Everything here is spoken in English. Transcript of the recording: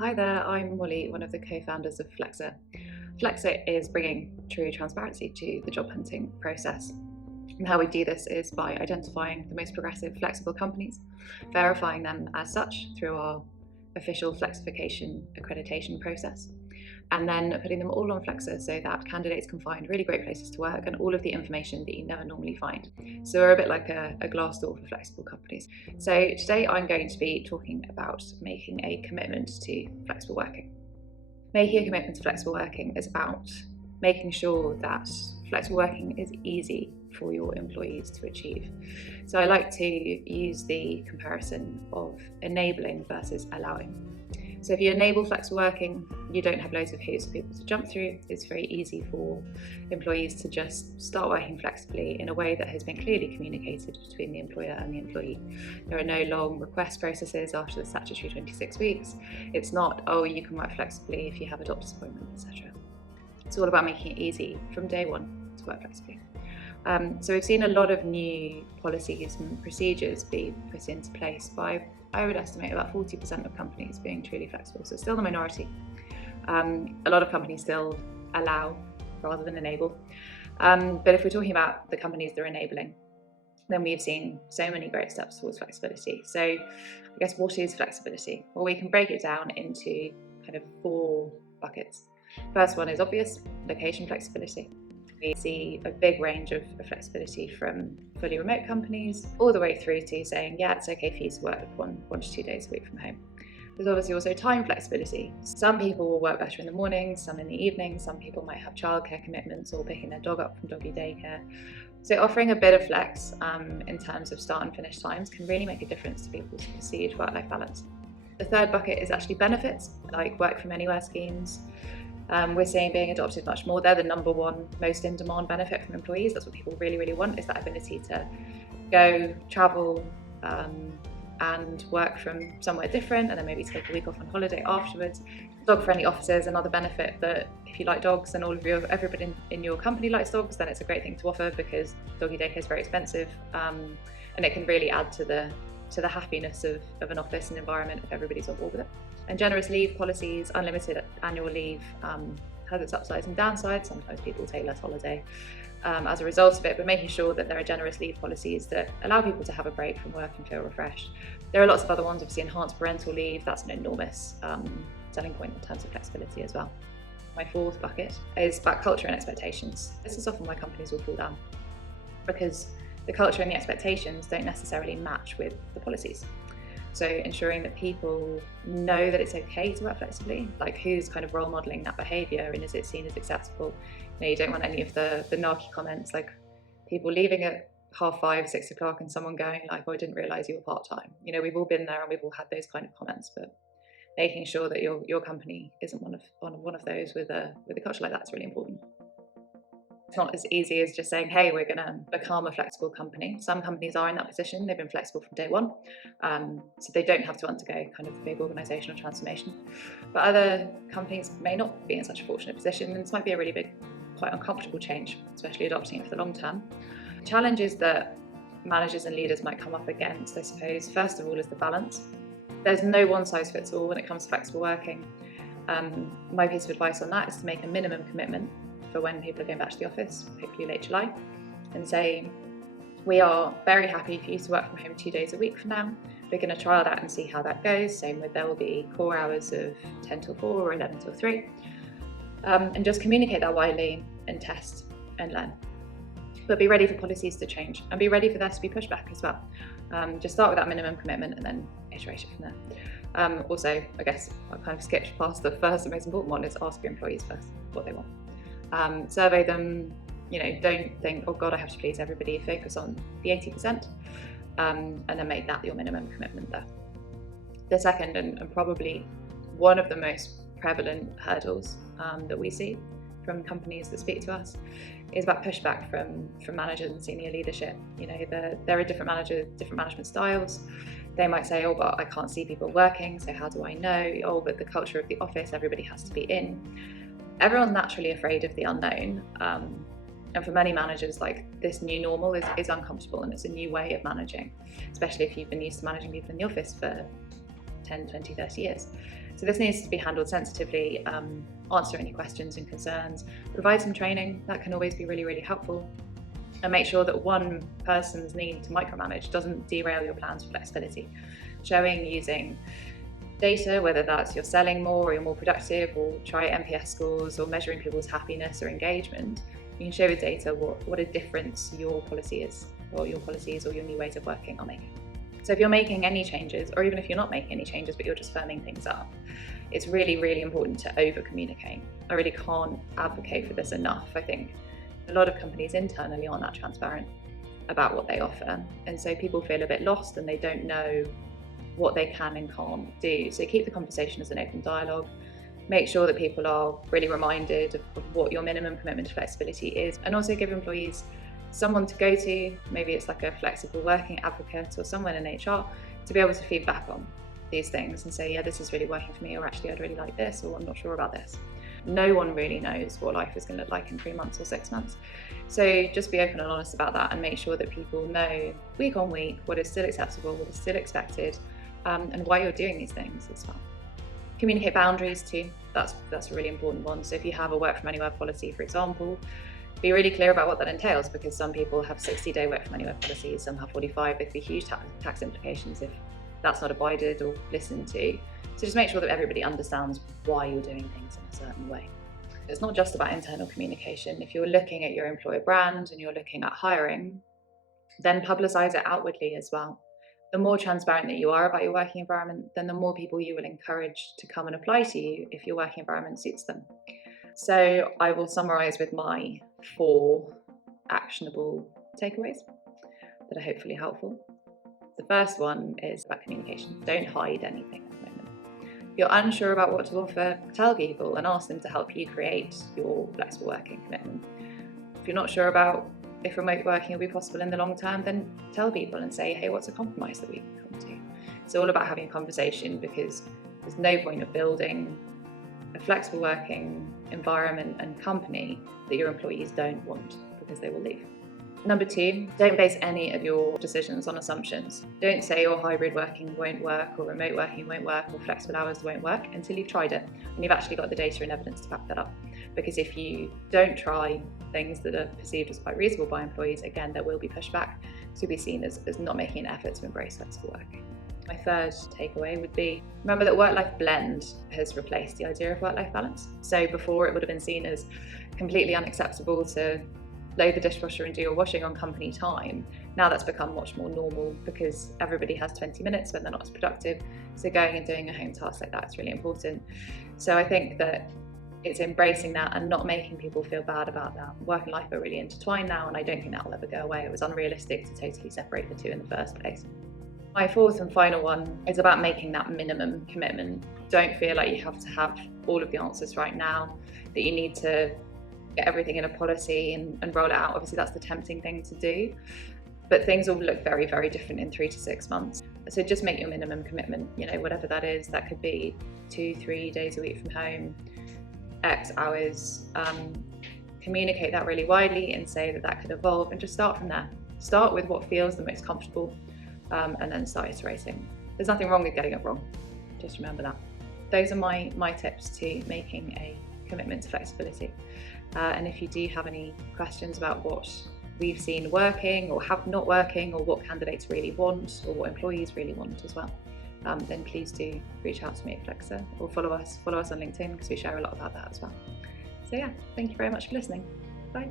Hi there, I'm Molly, one of the co-founders of Flexa. Flexa is bringing true transparency to the job hunting process. And how we do this is by identifying the most progressive, flexible companies, verifying them as such through our official Flexification accreditation process, and then putting them all on Flexa so that candidates can find really great places to work and all of the information that you never normally find. So we're a bit like a Glassdoor for flexible companies. So today I'm going to be talking about making a commitment to flexible working. Making a commitment to flexible working is about making sure that flexible working is easy for your employees to achieve. So I like to use the comparison of enabling versus allowing. So if you enable flexible working, you don't have loads of hoops for people to jump through. It's very easy for employees to just start working flexibly in a way that has been clearly communicated between the employer and the employee. There are no long request processes after the statutory 26 weeks. It's not, oh, you can work flexibly if you have a doctor's appointment, etc. It's all about making it easy from day one to work flexibly. So we've seen a lot of new policies and procedures be put into place by, I would estimate, about 40% of companies being truly flexible. So it's still the minority. A lot of companies still allow rather than enable. But if we're talking about the companies that are enabling, then we've seen so many great steps towards flexibility. So I guess, what is flexibility? Well, we can break it down into kind of 4 buckets. First one is obvious, location flexibility. We see a big range of flexibility from fully remote companies all the way through to saying, yeah, it's okay for you to work 1 to 2 days a week from home. There's obviously also time flexibility. Some people will work better in the morning, some in the evening, some people might have childcare commitments or picking their dog up from doggy daycare. So offering a bit of flex in terms of start and finish times can really make a difference to people's perceived work-life balance. The third bucket is actually benefits, like work from anywhere schemes. We're seeing being adopted much more. They're the number one most in-demand benefit from employees. That's what people really, really want, is that ability to go, travel, and work from somewhere different, and then maybe take a week off on holiday afterwards. Dog-friendly offices, another benefit that if you like dogs and everybody in your company likes dogs, then it's a great thing to offer, because doggy daycare is very expensive, and it can really add to the happiness of an office and environment if everybody's on board with it. And generous leave policies, unlimited annual leave, has its upsides and downsides. Sometimes people take less holiday as a result of it, but making sure that there are generous leave policies that allow people to have a break from work and feel refreshed. There are lots of other ones, obviously enhanced parental leave, that's an enormous selling point in terms of flexibility as well. My 4th bucket is about culture and expectations. This is often why companies will fall down, because the culture and the expectations don't necessarily match with the policies. So ensuring that people know that it's okay to work flexibly, like who's kind of role modelling that behaviour and is it seen as acceptable? You don't want any of the narky comments, like people leaving at 5:30, 6 o'clock and someone going like, oh, I didn't realise you were part-time. We've all been there and we've all had those kind of comments, but making sure that your company isn't one of those with a culture like that is really important. It's not as easy as just saying, hey, we're going to become a flexible company. Some companies are in that position. They've been flexible from day one, so they don't have to undergo kind of big organisational transformation. But other companies may not be in such a fortunate position, and this might be a really big, quite uncomfortable change, especially adopting it for the long term. Challenges that managers and leaders might come up against, I suppose, first of all, is the balance. There's no one size fits all when it comes to flexible working. My piece of advice on that is to make a minimum commitment for when people are going back to the office, hopefully late July, and say, we are very happy for you to work from home 2 days a week from now. We're going to trial that and see how that goes. Same with, there will be core hours of 10 till 4 or 11 till 3. And just communicate that widely and test and learn. But be ready for policies to change and be ready for there to be pushback as well. Just start with that minimum commitment and then iterate it from there. Also, I guess I kind of skipped past the first and most important one, is ask your employees first what they want. Survey them, don't think, oh God, I have to please everybody. Focus on the 80% and then make that your minimum commitment there. The second and probably one of the most prevalent hurdles that we see from companies that speak to us is about pushback from managers and senior leadership. There are different managers, different management styles. They might say, oh, but I can't see people working, so how do I know? Oh, but the culture of the office, everybody has to be in. Everyone's naturally afraid of the unknown, and for many managers, like, this new normal is uncomfortable, and it's a new way of managing, especially if you've been used to managing people in the office for 10, 20, 30 years. So this needs to be handled sensitively, answer any questions and concerns, provide some training, that can always be really, really helpful, and make sure that one person's need to micromanage doesn't derail your plans for flexibility. Showing using data, whether that's you're selling more or you're more productive, or try NPS scores or measuring people's happiness or engagement, you can show with data what a difference your policy is, or your policies or your new ways of working are making. So if you're making any changes, or even if you're not making any changes but you're just firming things up, it's really, really important to over communicate. I really can't advocate for this enough. I think a lot of companies internally aren't that transparent about what they offer, and so people feel a bit lost and they don't know what they can and can't do. So keep the conversation as an open dialogue. Make sure that people are really reminded of what your minimum commitment to flexibility is, and also give employees someone to go to. Maybe it's like a flexible working advocate or someone in HR to be able to feed back on these things and say, yeah, this is really working for me, or actually I'd really like this, or I'm not sure about this. No one really knows what life is going to look like in 3 months or 6 months. So just be open and honest about that, and make sure that people know week on week what is still acceptable, what is still expected, and why you're doing these things as well. Communicate boundaries too. That's a really important one. So if you have a work from anywhere policy, for example, be really clear about what that entails, because some people have 60-day work from anywhere policies, some have 45. There could be huge tax implications if that's not abided or listened to. So just make sure that everybody understands why you're doing things in a certain way. It's not just about internal communication. If you're looking at your employer brand and you're looking at hiring, then publicize it outwardly as well. The more transparent that you are about your working environment, then the more people you will encourage to come and apply to you if your working environment suits them. So I will summarize with my 4 actionable takeaways that are hopefully helpful. The first one is about communication. Don't hide anything at the moment. If you're unsure about what to offer, tell people and ask them to help you create your flexible working commitment. If you're not sure about if remote working will be possible in the long term, then tell people and say, hey, what's a compromise that we can come to? It's all about having a conversation, because there's no point of building a flexible working environment and company that your employees don't want, because they will leave. Number 2, don't base any of your decisions on assumptions. Don't say your hybrid working won't work, or remote working won't work, or flexible hours won't work until you've tried it and you've actually got the data and evidence to back that up. Because if you don't try things that are perceived as quite reasonable by employees, again, there will be pushback. So you'll be seen as not making an effort to embrace flexible working. My third takeaway would be, remember that work-life blend has replaced the idea of work-life balance. So before, it would have been seen as completely unacceptable to load the dishwasher and do your washing on company time. Now that's become much more normal, because everybody has 20 minutes when they're not as productive. So going and doing a home task like that is really important. So I think that it's embracing that and not making people feel bad about that. Work and life are really intertwined now, and I don't think that will ever go away. It was unrealistic to totally separate the two in the first place. My fourth and final one is about making that minimum commitment. Don't feel like you have to have all of the answers right now, that you need to get everything in a policy and roll it out. Obviously, that's the tempting thing to do, but things will look very, very different in 3 to 6 months. So just make your minimum commitment, whatever that is. That could be 2-3 days a week from home, X hours. Communicate that really widely and say that could evolve, and just start from there. Start with what feels the most comfortable, and then start iterating. There's nothing wrong with getting it wrong. Just remember that. Those are my tips to making a commitment to flexibility. And if you do have any questions about what we've seen working or have not working, or what candidates really want, or what employees really want as well, then please do reach out to me at Flexa, or follow us on LinkedIn, because we share a lot about that as well. So yeah, thank you very much for listening. Bye.